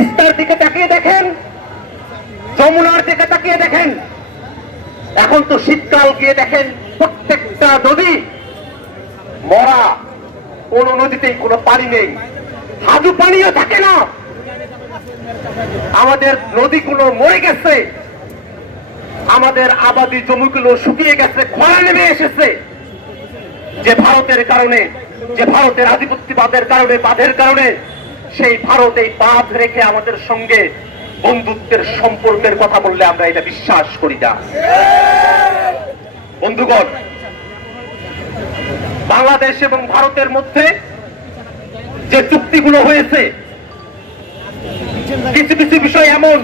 তিস্তার দিকে তাকিয়ে দেখেন, যমুনার দিকে তাকিয়ে দেখেন। এখন তো শীতকাল গিয়ে দেখেন, প্রত্যেকটা নদী, মরা, কোন নদীতেই কোনো পানি নেই। হাজু পানিও থাকে না। আমাদের নদীগুলো মরে গেছে। আমাদের আবাদি জমিগুলো শুকিয়ে গেছে, খরা নেমে এসেছে। যে ভারতের কারণে, যে ভারতের আধিপত্যবাদের কারণে, বাঁধের কারণে সেই ভারত এই বাঁধ রেখে আমাদের সঙ্গে বন্ধুত্বের সম্পর্কের কথা বললে আমরা এটা বিশ্বাস করি না। বন্ধুগণ, বাংলাদেশ এবং ভারতের মধ্যে যে চুক্তিগুলো হয়েছে, কিছু কিছু বিষয় এমন,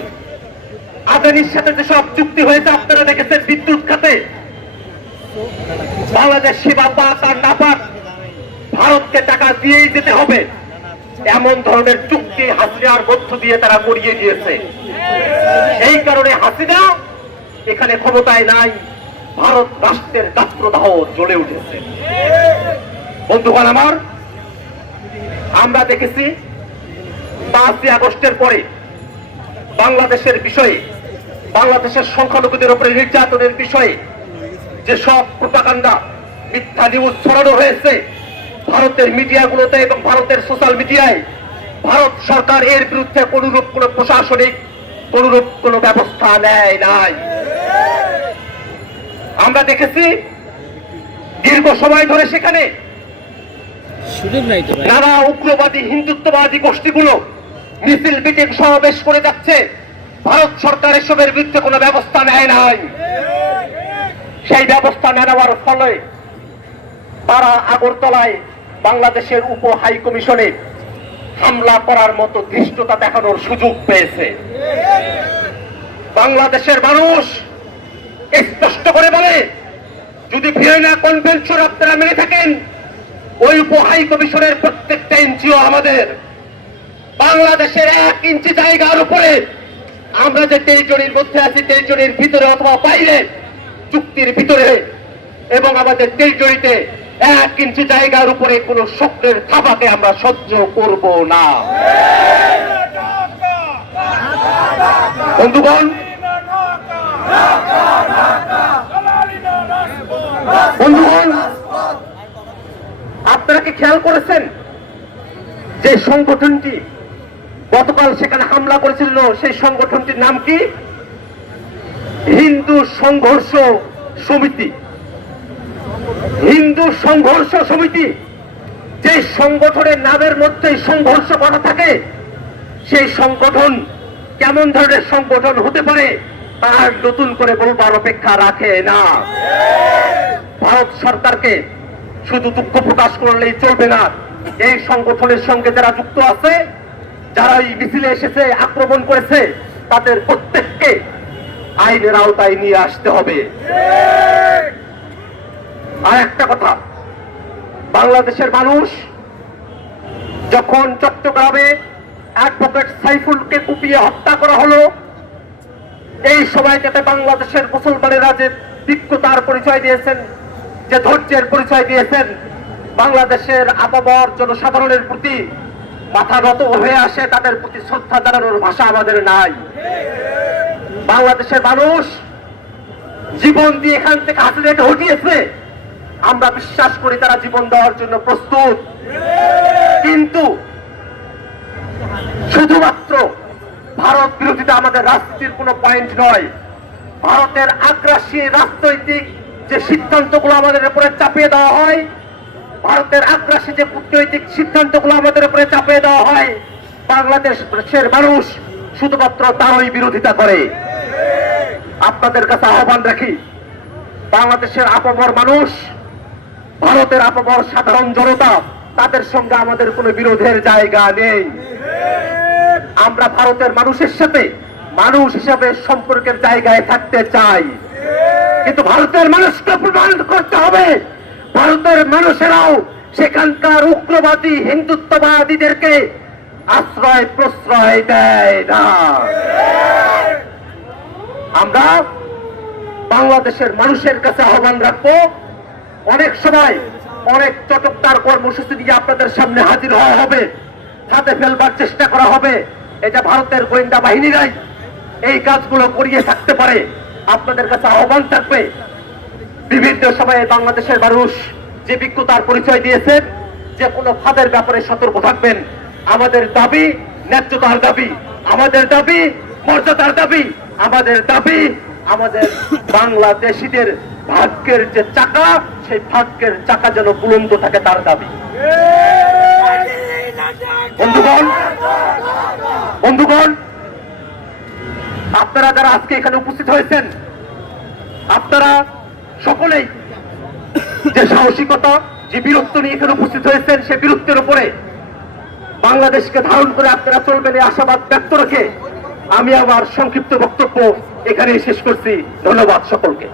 আদানির সাথে যেসব চুক্তি হয়েছে, আপনারা দেখেছেন বিদ্যুৎ খাতে। বাংলাদেশ সেবা পাক আর না পাক, ভারতকে টাকা দিয়েই যেতে হবে। এমন ধরনের চুক্তি হাসিনার মধ্য দিয়ে তারা করিয়ে দিয়েছে। এই কারণে হাসিনা এখানে ক্ষমতায় নাই, ভারত রাষ্ট্রের গাত্রদাহ জ্বলে উঠেছে। বন্ধুগণ আমার, আমরা দেখেছি পাঁচই আগস্টের পরে বাংলাদেশের বিষয়ে, বাংলাদেশের সংখ্যালঘুদের উপরে নির্যাতনের বিষয়ে যে সব প্রপাকাণ্ডা মিথ্যা নিউজ ছড়ানো হয়েছে ভারতের মিডিয়াগুলোতে এবং ভারতের সোশ্যাল মিডিয়ায় ভারত সরকার এর বিরুদ্ধে কোনরূপ কোন প্রশাসনিক কোনরূপ কোন ব্যবস্থা নেয় নাই। আমরা দেখেছি দীর্ঘ সময় ধরে সেখানে নানা উগ্রবাদী হিন্দুত্ববাদী গোষ্ঠীগুলো মিছিল মিটিং সমাবেশ করে যাচ্ছে। ভারত সরকার এসবের বিরুদ্ধে কোনো ব্যবস্থা নেয় নাই। সেই ব্যবস্থা না নেওয়ার ফলে তারা আগরতলায় বাংলাদেশের উপ হাই কমিশনে হামলা করার মতো ধৃষ্টতা দেখানোর সুযোগ পেয়েছে। বাংলাদেশের মানুষ স্পষ্ট করে বলে, যদি ভিয়েনা কনভেনশন আপনারা মেনে থাকেন, ওই উপ হাই কমিশনের প্রত্যেকটা এনজিও আমাদের। বাংলাদেশের এক ইঞ্চি জায়গার উপরে আমরা যে টেরিটরির মধ্যে আছি, টেরিটরির ভিতরে অথবা বাইরে, চুক্তির ভিতরে এবং আমাদের টেরিটরিতে এক ইঞ্চি জায়গার উপরে কোন শক্রের থাবাকে আমরা সহ্য করব না। বন্ধুগণ বন্ধুগণ, আপনারা কি খেয়াল করেছেন যে সংগঠনটি গতকাল সেখানে হামলা করেছিল? সেই সংগঠনটির নাম কি? হিন্দু সংঘর্ষ সমিতি। হিন্দু সংঘর্ষ সমিতি যে সংগঠনের নামের মধ্যে সংঘর্ষ করা থাকে, সেই সংগঠন কেমন ধরনের সংগঠন হতে পারে তার নতুন করে বলবার অপেক্ষা রাখে না। ভারত সরকারকে শুধু দুঃখ প্রকাশ করলেই চলবে না। এই সংগঠনের সঙ্গে যারা যুক্ত আছে, যারা এই মিছিলে এসেছে, আক্রমণ করেছে, তাদের প্রত্যেককে আইনের আওতায় নিয়ে আসতে হবে। আর একটা কথা, বাংলাদেশের মানুষ যখন চট্টগ্রামে অ্যাডভোকেট সাইফুলকে কুপিয়ে হত্যা করা হলো, এই সময়টাতে বাংলাদেশের মুসলমানেরা যে বিজ্ঞতার পরিচয় দিয়েছেন, যে ধৈর্যের পরিচয় দিয়েছেন, বাংলাদেশের আবহাওয়ার জনসাধারণের প্রতি মাথা নত হয়ে আসে, তাদের প্রতি শ্রদ্ধা জানানোর ভাষা আমাদের নাই। বাংলাদেশের মানুষ জীবন দিয়ে এখান থেকে হাসিনাকে হটিয়েছে আমরা বিশ্বাস করি তারা জীবন দেওয়ার জন্য প্রস্তুত। কিন্তু শুধুমাত্র ভারত বিরোধিতা আমাদের রাজনীতির কোনো পয়েন্ট নয়। ভারতের আগ্রাসী রাজনৈতিক যে সিদ্ধান্তগুলো আমাদের উপরে চাপিয়ে দেওয়া হয়, ভারতের আগ্রাসী যে কূটনৈতিক সিদ্ধান্তগুলো আমাদের উপরে চাপিয়ে দেওয়া হয়, বাংলাদেশের মানুষ শুধুমাত্র তারই বিরোধিতা করে। আপনাদের কাছে আহ্বান রাখি, বাংলাদেশের আপমর মানুষ ভারতের আপমর সাধারণ জনতা, তাদের সঙ্গে আমাদের কোনো বিরোধের জায়গা নেই। আমরা ভারতের মানুষের সাথে, মানুষ হিসাবে সম্পর্কের জায়গায় থাকতে চাই। কিন্তু ভারতের মানুষকে প্রমাণ করতে হবে, ভারতের মানুষেরাও সেখানকার উগ্রবাদী, হিন্দুত্ববাদীদেরকে আশ্রয়, প্রশ্রয় দেয় না। আমরা বাংলাদেশের মানুষের কাছে আহ্বান রাখব অনেক সময় অনেক চটকদার কর্মসূচি দিয়ে আপনাদের সামনে হাজির হওয়া হবে। হাতে ফেলবার চেষ্টা করা হবে। এটা ভারতের গোয়েন্দা বাহিনীরাই এই কাজগুলো করিয়ে থাকতে পারে। আপনাদের কাছে আহ্বান থাকবে। বিভিন্ন সময়ে বাংলাদেশের মানুষ যে বিজ্ঞতার পরিচয় দিয়েছেন, যে কোনো ফাঁদের ব্যাপারে সতর্ক থাকবেন। আমাদের দাবি ন্যায্যতার দাবি, আমাদের দাবি মর্যাদার দাবি, আমাদের দাবি আমাদের বাংলাদেশিদের ভাগ্যের যে চাকা, সেই ভাগ্যের চাকা যেন বুলন্দ থাকে তার দাবি। বন্ধুগণ বন্ধুগণ, আপনারা যারা আজকে এখানে উপস্থিত হয়েছেন, আপনারা সকলেই যে সাহসিকতা, যে বীরত্ব নিয়ে এখানে উপস্থিত হয়েছেন, সে বীরত্বের উপরে বাংলাদেশকে ধারণ করে আপনারা চলবেন এই আশাবাদ ব্যক্ত রেখে আমি আমার সংক্ষিপ্ত বক্তব্য এখানেই শেষ করছি। ধন্যবাদ সকলকে।